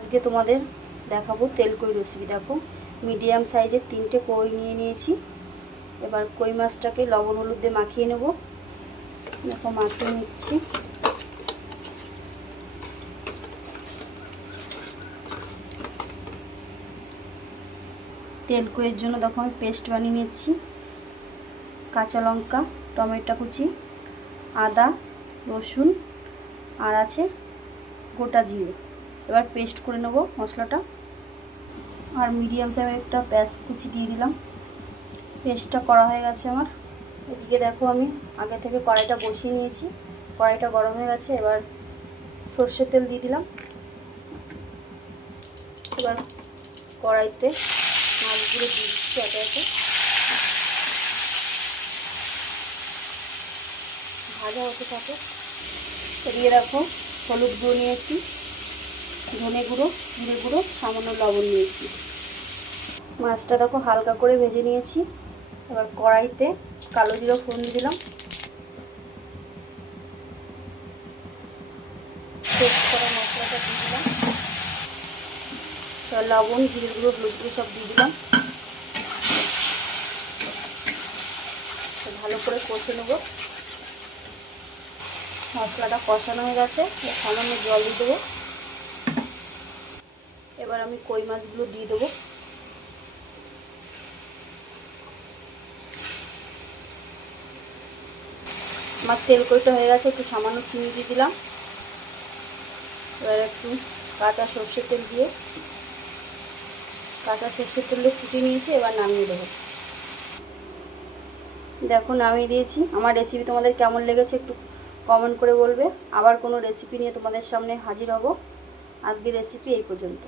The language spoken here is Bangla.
আজকে তোমাদের দেখাবো তেল কই রেসিপি। দেখো মিডিয়াম সাইজের 3টে কই নিয়ে নিয়েছি। এবার কই মাছটাকে লবণ হলুদ দিয়ে মাখিয়ে নেব। দেখো মাখিয়ে নিচ্ছি। তেল কইয়ের জন্য দেখো আমি পেস্ট বানিয়ে নিচ্ছি। কাঁচা লঙ্কা, টমেটো কুচি, আদা, রসুন আর আছে গোটা জিরে। এবার পেস্ট করে নেব মশলাটা। আর মিডিয়াম সাইজের একটা পেঁয়াজ কুচি দিয়ে দিলাম। পেস্টটা করা হয়ে গেছে আমার। এদিকে দেখো আমি আগে থেকে কড়াইটা বসিয়ে নিয়েছি। কড়াইটা গরম হয়ে গেছে। এবার সর্ষের তেল দিয়ে দিলাম। এবার কড়াইতে মাছগুলো দিয়ে দিচ্ছি একে একে। ভাজা হতে থাকে। এদিকে দেখো হলুদ গুঁড়ো নিয়েছি, ধনে গুঁড়ো, জিরে গুঁড়ো, সামান্য লবণ নিয়েছি। মাছটা দেখো হালকা করে ভেজে নিয়েছি। এবার কড়াইতে কালো জিরা ফোড়ন দিলাম। পেস্ট করা মশলাটা দিয়ে দিলাম। এবার লবণ, জিরে গুঁড়ো, হলুদ গুঁড়ো সব দিয়ে দিলাম। ভালো করে কষে নেব। মশলাটা কষানো হয়ে গেছে। সামান্য জল দিয়ে দেবো। এবার আমি কই মাছগুলো দিয়ে দেবো। আমার তেল কইটা হয়ে গেছে। একটু সামান্য চিনি দিয়ে দিলাম। এবার একটু কাঁচা সর্ষের তেল দিয়ে ফুটিয়ে নিয়েছি। এবার নামিয়ে দেবো। দেখো নামিয়ে দিয়েছি। আমার রেসিপি তোমাদের কেমন লেগেছে একটু কমেন্ট করে বলবে। আবার কোনো রেসিপি নিয়ে তোমাদের সামনে হাজির হব। আজকের রেসিপি এই পর্যন্ত।